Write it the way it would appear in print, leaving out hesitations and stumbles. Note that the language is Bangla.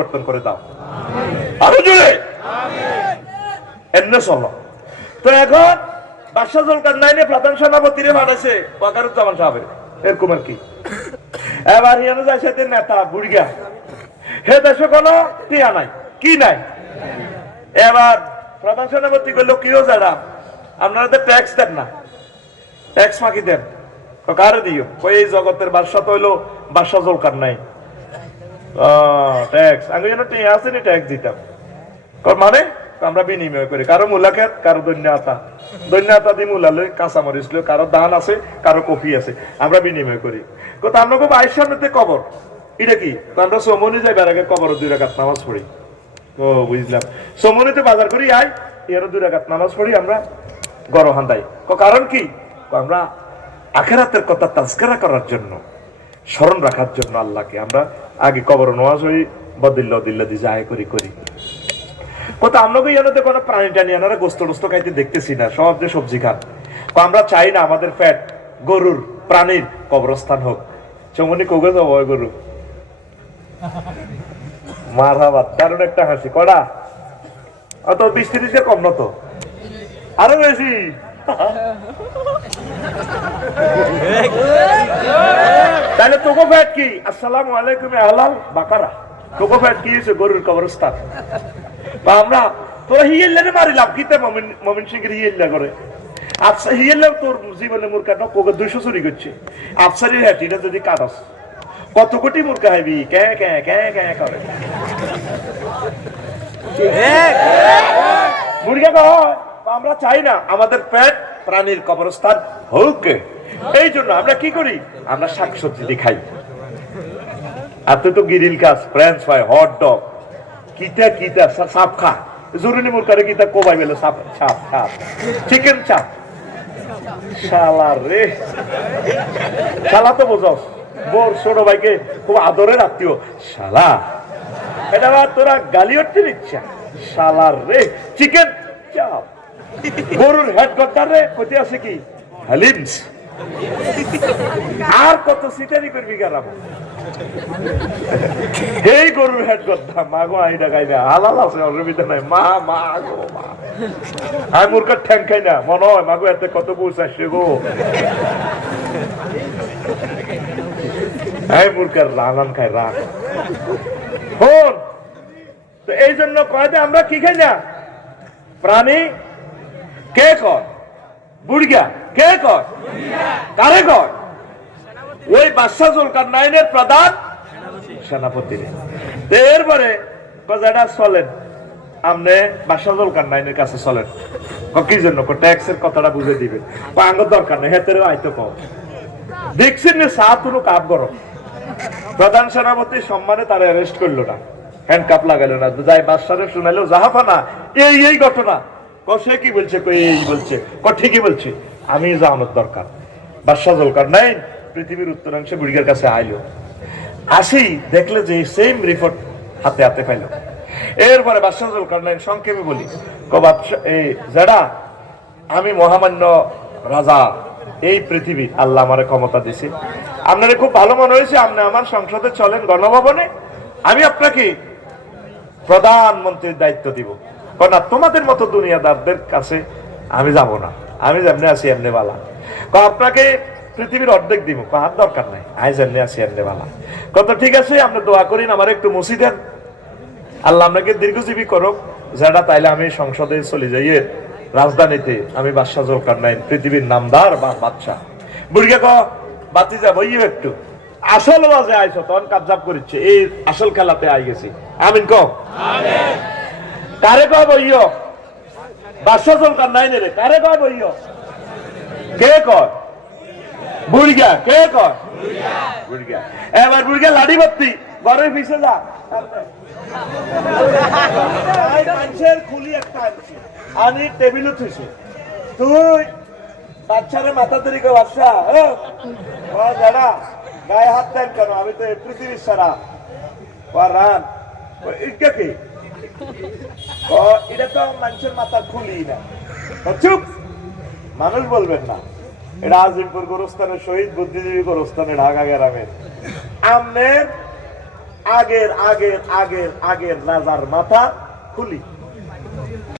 পরিবর্তন করে দাও, আরো জোরে এমনি চলো। তো এখন বাদশাহ জুলকারনাইনে প্রধান সেনাপতিরে বানাইছে ওয়াকারুজ্জামান সাহেবের, এরকম আর কি। এবার হিয়ানো যায় সেদিন নেতা বুড়িয়া, হে দেশে কোনো টিয়া নাই, কি নাই। এবার প্রধান সেনাপতি বললো, কিও যারা আপনারা তো ট্যাক্স দেন না, ট্যাক্স মাকি দেন। কারে দিও? এই জগতের বাদশা তো হইলো বাদশাহ জুলকারনাইন, ট্যাক্স আমি যেন টিয়া আছে নি ট্যাক্স দিতাম। মানে আমরা বিনিময় করি, কারো মূলা খেত, কারো দৈন্যতা দিয়ে মূলা লই, কাঁচামরিচ লই, কারো ধান আছে, কারো কফি আছে, আমরা বিনিময় করি। আমরা খুব আয়ের সামনে কবর, এটা কি আমরা সমনি যাইবার আগে কবর 2 রাকাত নামাজ পড়ি। ও বুঝলাম, সমনিতে বাজার করি আই, এর 2 রাকাত নামাজ পড়ি আমরা গরো হান্দাই। কারণ কি? আমরা আখিরাতের কথা তাজকিরা করার জন্য, স্মরণ রাখার জন্য আল্লাহকে আমরা আগে কবর নামাজ হই বদিল্লা দিল্লা দিয়ে যায় করি। আমরা ইয়ানোতে কোনো প্রাণী টানি আনারা গোস্ত টোস্ত খাইতে দেখতেছি না, সব যে সবজি খান। আমরা চাই না আমাদের পেট গরুর প্রাণীর কবরস্থান হোক। চমনি কোগে যাব গরু মারহাবাদ, দারুণ একটা হাসি কড়া। অত 20-30 কম না তো, আরো বেশি। তাহলে তোকে ফ্যাট কি? আসসালামু আলাইকুম আহলাল বাকারা, তোকে ফ্যাট কি হয়েছে? গরুর কবরস্থান। আমরা তোরা হিয়েলে মারিলাম কিতে মমিন সিংহের হিয়েল্লা করে। আফসা হিয়েল্লা তোর জীবনে মূর্খা না, কোকে 200 চুরি করছে। আফসারির হ্যাটিটা যদি কাটাস কত কোটি মূর্খা হাইবি, কে কে কে কে করে মুরগা কয়। আমরা চাই না আমাদের পেট প্রাণীর কবরস্থান হোক। এই জন্য আমরা কি করি? আমরা শাকসবজি খাই। আর তুই তো গিরিল খাস, ফ্রেঞ্চ ফ্রাই, হট ডগ, কিতা সাপ খা, জরুরি মুরকারে কিতা কোবাই বেলে সাপ, চিকেন চাপ। শালা রে, শালা তো বোঝস বোর ছোট ভাইকে খুব আদরের আত্মীয়। শালা এটা তোরা গালি উঠতে ইচ্ছা। শালা রে, চিকেন চাপ। গরুর হেড গদ্দারে কতি আছে কি হালিমস, আর কত সিটারি করবি গারাম। এই গরুর হেড গদ্দা মাগো আইডা গাইবে হালাল আছে, অসুবিধা নাই। মা মা গো মা, আমি মুরকার ঠ্যাং খাই না, মনে হয় মাগো এতে কত পৌঁছাচ্ছে গো। মুরকার রানান খাই রান হন। তো এই জন্য কয়তে আমরা কি খাই না? প্রাণী কে কর? বুড়িয়া কে কর? কারে কর? ওই বাদশাহ জুলকারনাইনের প্রধান সেনাপতি। এরপরে কজাটা চলেন, আপনি বাদশাহ জুলকারনাইনের কাছে চলেন। কি জন্য? ট্যাক্সের কথাটা বুঝে দিবেন। আঙ্গ দরকার নেই, হেতেরও আইতো কম। দেখছেন না সাতুরু কাপ গরম। প্রধান সেনাপতি সম্মানে তারা অ্যারেস্ট করলো না, হ্যান্ডকাপ লাগাইলো না, যাই বাদশারে শুনাইলো জাহাফানা এই ঘটনা। সে কি বলছে? এই বলছে, ঠিকই বলছে, আমি জানানোর দরকার। বাদশাহ জুলকারনাইন পৃথিবীর উত্তরাংশে বুড়িগার কাছে আইলো, আসি দেখলে যে সেম রিপোর্ট হাতে হাতে পাইল। এরপরে বাদশাহ জুলকারনাইন সংক্ষেপে বলি, যারা আমি মহামান্য রাজা, এই পৃথিবী আল্লাহ আমার ক্ষমতা দিছে, আপনার খুব ভালো মনে হয়েছে, আপনি আমার সংসদে চলেন গণভবনে, আমি আপনাকে প্রধানমন্ত্রীর দায়িত্ব দিব। না, তোমাদের মতো দুনিয়াদারদের কাছে আমি যাব না, আমি যেমনি আছি এমনি বালা। আপনাকে পৃথিবীর অর্ধেক দিব। আর দরকার নাই, আই যেমনি আছি এমনি বালা। কত ঠিক আছে, আপনি দোয়া করেন আমার একটু মুসি দেন, আল্লাহ আপনাকে দীর্ঘজীবী করুক। যেটা তাইলে আমি সংসদে চলে যাই, রাজধানীতে আমি বাদশাহ জুলকারনাইন, পৃথিবীর নামদার বা বাদশাহ। বুড়িয়া ক বাতি যাবো একটু, আসল বাজে আইসো, তখন কাবজাব করেছে, এই আসল খেলাতে আই গেছি। আমিন ক কারে কয় বইয়? বাদশাহ জুলকারনাইনের কারে কয় বইয়? কে কয়? বুড়িয়া কে কয়? বুড়িয়া। এবার বুড়িয়া লাড়ি ভর্তি ঘরের পিছে যা, মানুষের খুলি একটা আনছি, আনি টেবিলও থুইছে। তুই বাচ্চারে মাথা তৈরি করে বাচ্চা যারা গায়ে হাত দেন কেন? আমি তো পৃথিবীর সারা রান। এটা কি? এটা তো মানুষের মাথার খুলি না। চুপ, মানুষ বলবেন না। এটা আজিমপুর গোরস্থানের শহীদ বুদ্ধিজীবী গোরস্থানে ঢাকা গ্রামের। আমনের আগের আগের আগের আগের রাজার মাথা খুলি